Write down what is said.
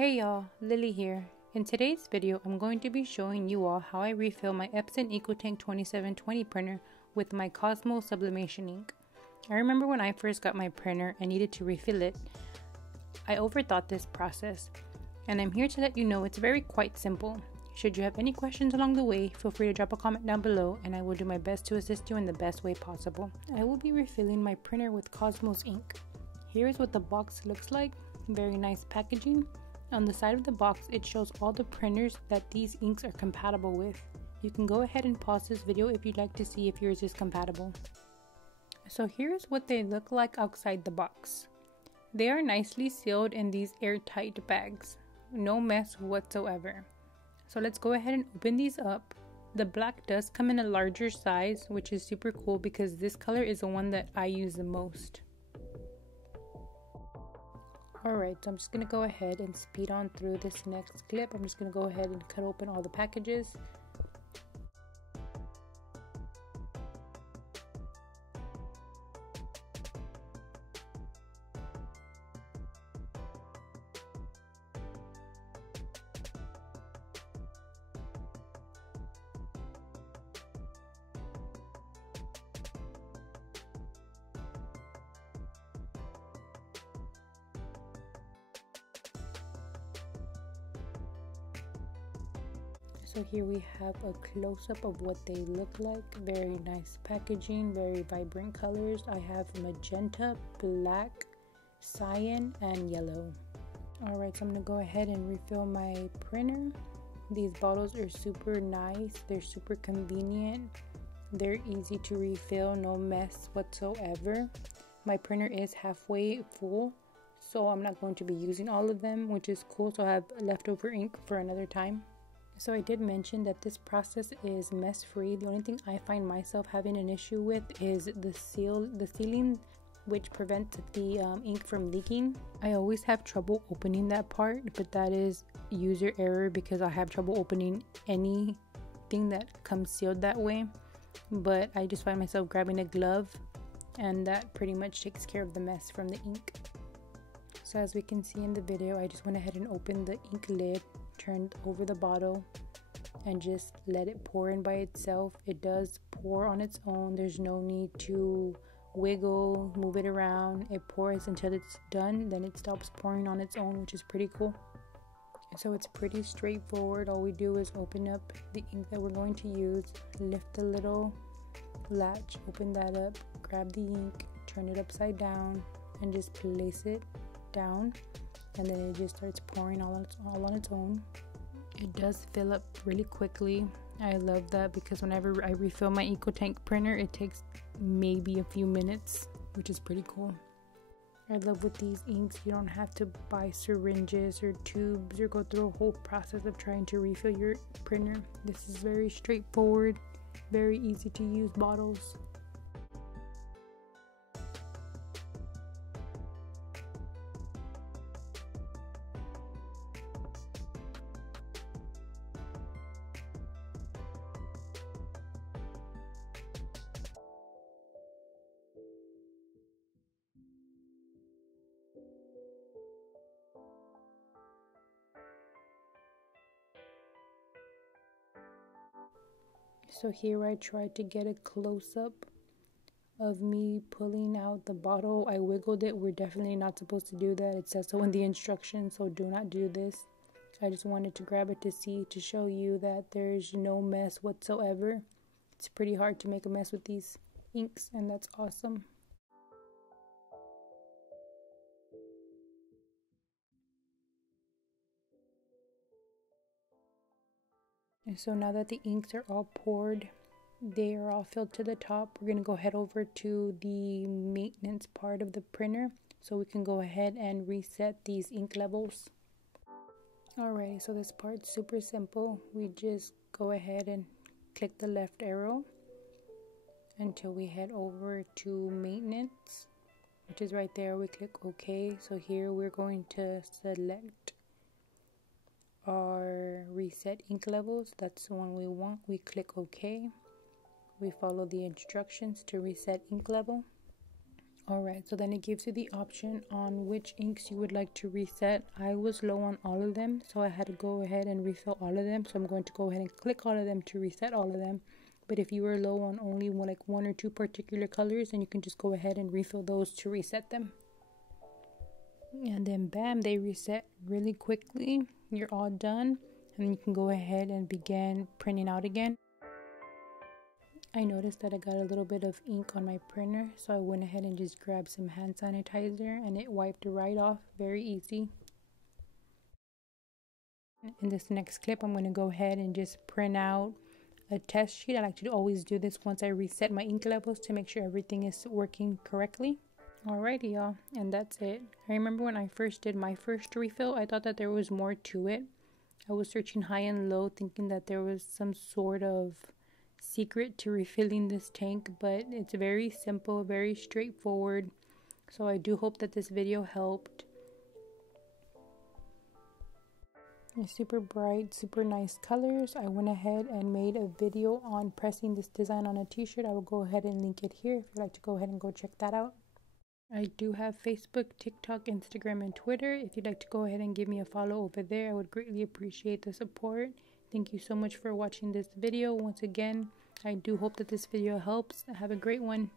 Hey y'all, Lily here. In today's video, I'm going to be showing you all how I refill my Epson EcoTank 2720 printer with my Cosmo Sublimation Ink. I remember when I first got my printer and needed to refill it, I overthought this process, and I'm here to let you know it's quite simple. Should you have any questions along the way, feel free to drop a comment down below and I will do my best to assist you in the best way possible. I will be refilling my printer with Cosmos ink. Here is what the box looks like. Very nice packaging. On the side of the box, it shows all the printers that these inks are compatible with. You can go ahead and pause this video if you'd like to see if yours is compatible. So here's what they look like outside the box. They are nicely sealed in these airtight bags. No mess whatsoever. So let's go ahead and open these up. The black does come in a larger size, which is super cool because this color is the one that I use the most. Alright, so I'm just going to go ahead and speed on through this next clip. I'm just going to go ahead and cut open all the packages. So here we have a close-up of what they look like. Very nice packaging, very vibrant colors. I have magenta, black, cyan, and yellow. Alright, so I'm going to go ahead and refill my printer. These bottles are super nice. They're super convenient. They're easy to refill, no mess whatsoever. My printer is halfway full, so I'm not going to be using all of them, which is cool. So I have leftover ink for another time. So I did mention that this process is mess free. The only thing I find myself having an issue with is the sealing, which prevents the ink from leaking. I always have trouble opening that part, but that is user error because I have trouble opening anything that comes sealed that way. But I just find myself grabbing a glove, and that pretty much takes care of the mess from the ink. So as we can see in the video, I just went ahead and opened the ink lid, turned over the bottle, and just let it pour in by itself. It does pour on its own. There's no need to wiggle, move it around. It pours until it's done, then it stops pouring on its own, which is pretty cool. So it's pretty straightforward. All we do is open up the ink that we're going to use, lift the little latch, open that up, grab the ink, turn it upside down, and just place it down, and then it just starts pouring all on its own. It does fill up really quickly. I love that because whenever I refill my EcoTank printer, it takes maybe a few minutes, which is pretty cool. I love with these inks, you don't have to buy syringes or tubes or go through a whole process of trying to refill your printer. This is very straightforward, very easy to use bottles. So here I tried to get a close-up of me pulling out the bottle. I wiggled it. We're definitely not supposed to do that. It says so in the instructions, so do not do this. I just wanted to grab it to show you that there's no mess whatsoever. It's pretty hard to make a mess with these inks, and that's awesome. And so now that the inks are all poured, they are all filled to the top, we're going to go head over to the maintenance part of the printer so we can go ahead and reset these ink levels. Alright, so this part's super simple. We just go ahead and click the left arrow until we head over to maintenance, which is right there. We click OK. So here we're going to select our reset ink levels. That's the one we want. We click OK. We follow the instructions to reset ink level. Alright, so then it gives you the option on which inks you would like to reset. I was low on all of them, so I had to go ahead and refill all of them. So I'm going to go ahead and click all of them to reset all of them. But if you were low on only one or two particular colors, then you can just go ahead and refill those to reset them. And then bam, they reset really quickly. You're all done, and then you can go ahead and begin printing out again. I noticed that I got a little bit of ink on my printer, so I went ahead and just grabbed some hand sanitizer and it wiped right off. Very easy. In this next clip, I'm going to go ahead and just print out a test sheet. I like to always do this once I reset my ink levels to make sure everything is working correctly. Alrighty y'all, and that's it. I remember when I first did my first refill, I thought that there was more to it. I was searching high and low thinking that there was some sort of secret to refilling this tank, but it's very simple, very straightforward. So I do hope that this video helped. It's super bright, super nice colors. I went ahead and made a video on pressing this design on a t-shirt. I will go ahead and link it here if you'd like to go ahead and go check that out. I do have Facebook, TikTok, Instagram, and Twitter. If you'd like to go ahead and give me a follow over there, I would greatly appreciate the support. Thank you so much for watching this video. Once again, I do hope that this video helps. Have a great one.